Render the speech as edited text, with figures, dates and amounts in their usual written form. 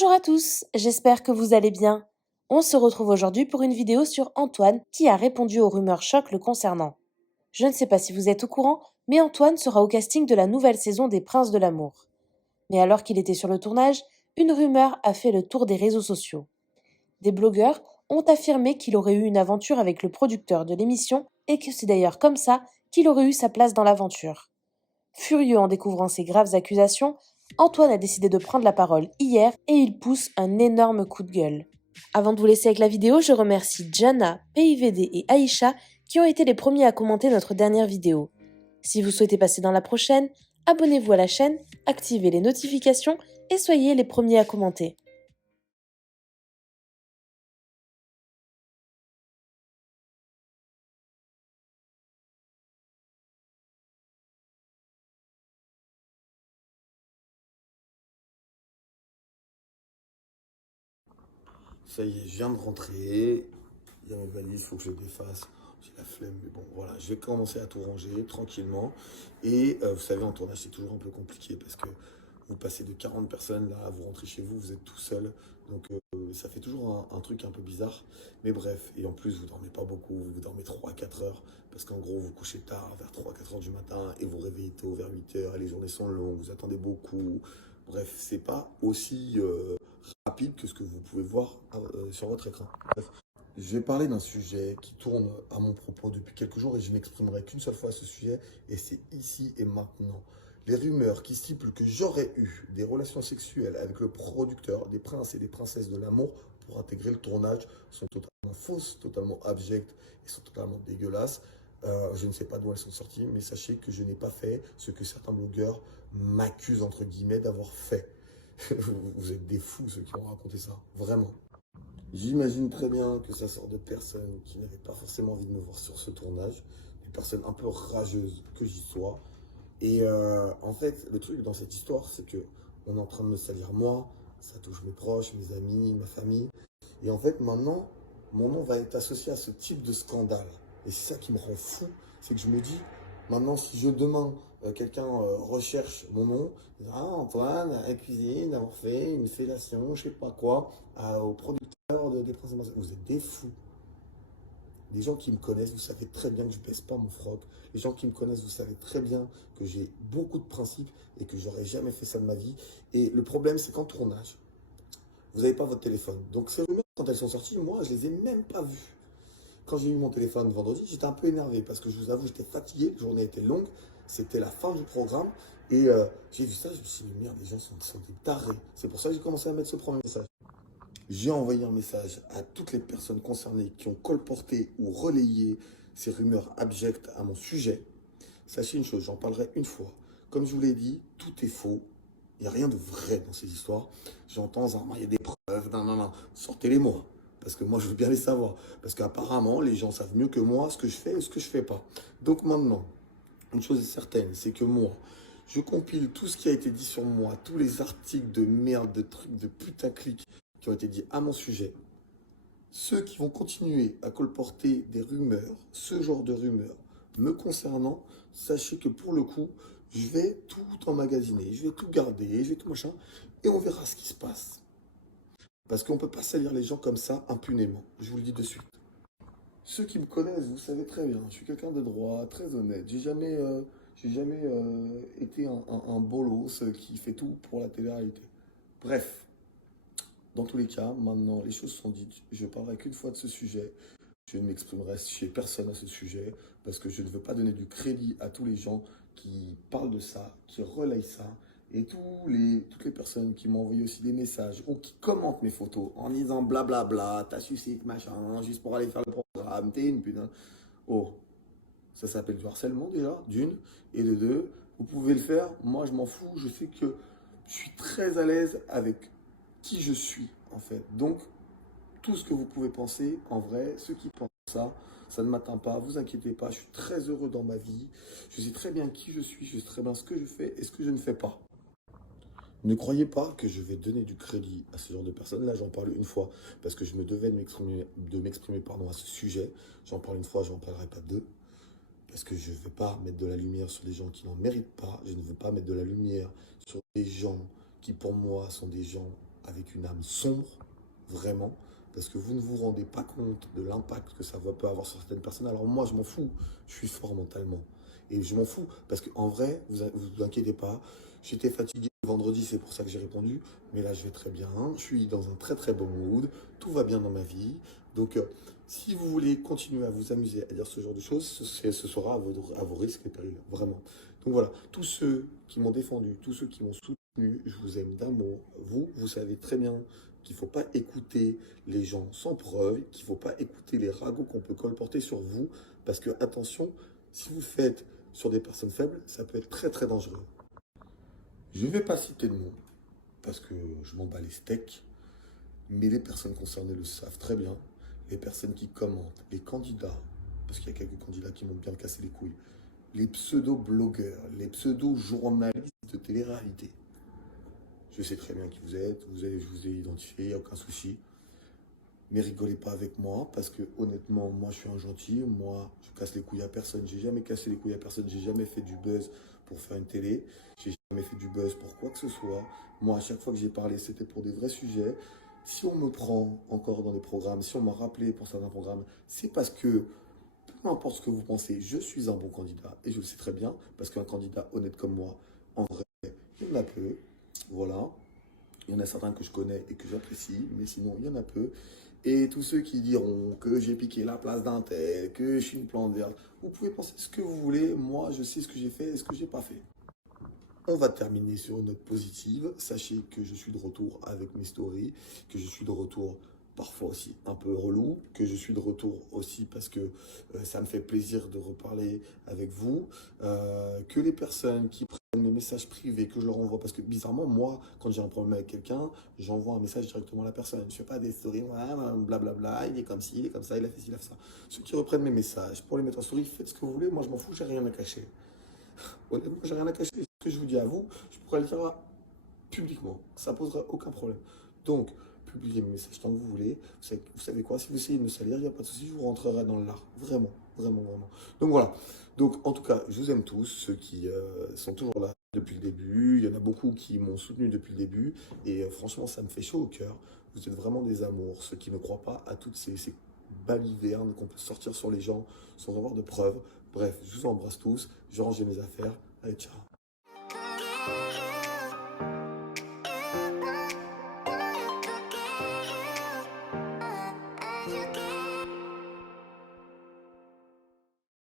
Bonjour à tous, j'espère que vous allez bien. On se retrouve aujourd'hui pour une vidéo sur Antoine qui a répondu aux rumeurs chocs le concernant. Je ne sais pas si vous êtes au courant, mais Antoine sera au casting de la nouvelle saison des Princes de l'amour. Mais alors qu'il était sur le tournage, une rumeur a fait le tour des réseaux sociaux. Des blogueurs ont affirmé qu'il aurait eu une aventure avec le producteur de l'émission et que c'est d'ailleurs comme ça qu'il aurait eu sa place dans l'aventure. Furieux en découvrant ces graves accusations, Antoine a décidé de prendre la parole hier et il pousse un énorme coup de gueule. Avant de vous laisser avec la vidéo, je remercie Jana, PIVD et Aïcha qui ont été les premiers à commenter notre dernière vidéo. Si vous souhaitez passer dans la prochaine, abonnez-vous à la chaîne, activez les notifications et soyez les premiers à commenter. Ça y est, je viens de rentrer. Il y a mes valises, il faut que je les défasse. J'ai la flemme, mais bon, voilà. Je vais commencer à tout ranger tranquillement. Et vous savez, en tournage, c'est toujours un peu compliqué parce que vous passez de 40 personnes, là, vous rentrez chez vous, vous êtes tout seul. Donc, ça fait toujours un truc un peu bizarre. Mais bref, et en plus, vous dormez pas beaucoup. Vous dormez 3 4 heures. Parce qu'en gros, vous couchez tard, vers 3 4 heures du matin. Et vous réveillez tôt, vers 8 heures. Et les journées sont longues, vous attendez beaucoup. Bref, c'est pas aussi rapide que ce que vous pouvez voir sur votre écran. Bref, je vais parler d'un sujet qui tourne à mon propos depuis quelques jours et je m'exprimerai qu'une seule fois à ce sujet et c'est ici et maintenant. Les rumeurs qui stipulent que j'aurais eu des relations sexuelles avec le producteur des princes et des princesses de l'amour pour intégrer le tournage sont totalement fausses, totalement abjectes et sont totalement dégueulasses. Je ne sais pas d'où elles sont sorties, mais sachez que je n'ai pas fait ce que certains blogueurs m'accusent entre guillemets d'avoir fait. Vous êtes des fous ceux qui ont raconté ça, vraiment. J'imagine très bien que ça sort de personnes qui n'avaient pas forcément envie de me voir sur ce tournage, des personnes un peu rageuses que j'y sois. Et en fait, le truc dans cette histoire, c'est que on est en train de me salir moi, ça touche mes proches, mes amis, ma famille. Et en fait, maintenant, mon nom va être associé à ce type de scandale. Et c'est ça qui me rend fou, c'est que je me dis, maintenant, si je demain, quelqu'un recherche mon nom, il dira, ah, Antoine, accusé d'avoir fait une fellation, je sais pas quoi, au producteur des Princes et Princesses. Vous êtes des fous. Les gens qui me connaissent, vous savez très bien que je ne baisse pas mon froc. Les gens qui me connaissent, vous savez très bien que j'ai beaucoup de principes et que j'aurais jamais fait ça de ma vie. Et le problème, c'est qu'en tournage, vous n'avez pas votre téléphone. Donc ces rumeurs, quand elles sont sorties, moi, je les ai même pas vues. Quand j'ai eu mon téléphone vendredi, j'étais un peu énervé parce que je vous avoue, j'étais fatigué, la journée était longue, c'était la fin du programme. Et j'ai vu ça, je me suis dit, merde, les gens sont des tarés. C'est pour ça que j'ai commencé à mettre ce premier message. J'ai envoyé un message à toutes les personnes concernées qui ont colporté ou relayé ces rumeurs abjectes à mon sujet. Sachez une chose, j'en parlerai une fois. Comme je vous l'ai dit, tout est faux. Il n'y a rien de vrai dans ces histoires. J'entends, il y a des preuves, non, non, non. Sortez-les-moi. Parce que moi, je veux bien les savoir. Parce qu'apparemment, les gens savent mieux que moi ce que je fais et ce que je ne fais pas. Donc maintenant, une chose est certaine, c'est que moi, je compile tout ce qui a été dit sur moi, tous les articles de merde, de trucs, de putaclic qui ont été dit à mon sujet. Ceux qui vont continuer à colporter des rumeurs, ce genre de rumeurs, me concernant, sachez que pour le coup, je vais tout emmagasiner, je vais tout garder, je vais tout machin, et on verra ce qui se passe. Parce qu'on ne peut pas salir les gens comme ça impunément, je vous le dis de suite. Ceux qui me connaissent, vous savez très bien, je suis quelqu'un de droit, très honnête. J'ai jamais été un bolos qui fait tout pour la télé-réalité. Bref, dans tous les cas, maintenant, les choses sont dites. Je ne parlerai qu'une fois de ce sujet. Je ne m'exprimerai chez personne à ce sujet parce que je ne veux pas donner du crédit à tous les gens qui parlent de ça, qui relayent ça. Et toutes les personnes qui m'ont envoyé aussi des messages ou qui commentent mes photos en disant blablabla, t'as sucé, machin, juste pour aller faire le programme, t'es une putain. Oh, ça s'appelle du harcèlement déjà, d'une. Et de deux, vous pouvez le faire. Moi, je m'en fous. Je sais que je suis très à l'aise avec qui je suis, en fait. Donc, tout ce que vous pouvez penser, en vrai, ceux qui pensent ça, ça ne m'atteint pas, vous inquiétez pas, je suis très heureux dans ma vie, je sais très bien qui je sais très bien ce que je fais et ce que je ne fais pas. Ne croyez pas que je vais donner du crédit à ce genre de personnes. Là, j'en parle une fois parce que je me devais de m'exprimer pardon, à ce sujet. J'en parle une fois, je n'en parlerai pas deux. Parce que je ne veux pas mettre de la lumière sur des gens qui n'en méritent pas. Je ne veux pas mettre de la lumière sur des gens qui, pour moi, sont des gens avec une âme sombre, vraiment, parce que vous ne vous rendez pas compte de l'impact que ça peut avoir sur certaines personnes. Alors moi, je m'en fous, je suis fort mentalement. Et je m'en fous, parce qu'en vrai, vous inquiétez pas, j'étais fatigué vendredi, c'est pour ça que j'ai répondu, mais là, je vais très bien, je suis dans un très très bon mood, tout va bien dans ma vie. Donc, si vous voulez continuer à vous amuser à dire ce genre de choses, ce sera à vos risques et périls, vraiment. Donc voilà, tous ceux qui m'ont défendu, tous ceux qui m'ont soutenu, je vous aime d'amour. Vous savez très bien qu'il ne faut pas écouter les gens sans preuve, qu'il ne faut pas écouter les ragots qu'on peut colporter sur vous, parce que attention, si vous faites sur des personnes faibles, ça peut être très très dangereux. Je ne vais pas citer de nom, parce que je m'en bats les steaks, mais les personnes concernées le savent très bien. Les personnes qui commentent, les candidats, parce qu'il y a quelques candidats qui m'ont bien cassé les couilles, les pseudo-blogueurs, les pseudo-journalistes de télé-réalité. Je sais très bien qui vous êtes, je vous ai identifié, il n'y a aucun souci. Mais rigolez pas avec moi, parce que honnêtement, moi je suis un gentil, moi je casse les couilles à personne, j'ai jamais cassé les couilles à personne, j'ai jamais fait du buzz pour faire une télé, j'ai jamais fait du buzz pour quoi que ce soit. Moi, à chaque fois que j'ai parlé, c'était pour des vrais sujets. Si on me prend encore dans des programmes, si on m'a rappelé pour certains programmes, c'est parce que, peu importe ce que vous pensez, je suis un bon candidat, et je le sais très bien, parce qu'un candidat honnête comme moi, en vrai, il y en a peu, voilà. Il y en a certains que je connais et que j'apprécie, mais sinon, il y en a peu. Et tous ceux qui diront que j'ai piqué la place d'un tel, que je suis une plante verte, vous pouvez penser ce que vous voulez. Moi, je sais ce que j'ai fait et ce que j'ai pas fait. On va terminer sur une note positive. Sachez que je suis de retour avec mes stories, que je suis de retour parfois aussi un peu relou, que je suis de retour aussi parce que ça me fait plaisir de reparler avec vous, que les personnes qui prennent mes messages privés, que je leur envoie, parce que bizarrement, moi, quand j'ai un problème avec quelqu'un, j'envoie un message directement à la personne. Je ne fais pas des stories, blablabla, il est comme ci, il est comme ça, il a fait ci, il a fait ça. Ceux qui reprennent mes messages pour les mettre en story, faites ce que vous voulez, moi je m'en fous, j'ai rien à cacher. Honnêtement, j'ai rien à cacher. Ce que je vous dis à vous, je pourrais le faire publiquement. Ça posera aucun problème. Donc, publiez mes messages tant que vous voulez. Vous savez quoi, si vous essayez de me salir, il n'y a pas de souci, je vous rentrerai dans l'art. Vraiment, vraiment, vraiment. Donc voilà. Donc, en tout cas, je vous aime tous, ceux qui sont toujours là depuis le début. Il y en a beaucoup qui m'ont soutenu depuis le début. Et franchement, ça me fait chaud au cœur. Vous êtes vraiment des amours, ceux qui ne croient pas à toutes ces balivernes qu'on peut sortir sur les gens sans avoir de preuves. Bref, je vous embrasse tous. Je range mes affaires. Allez, ciao.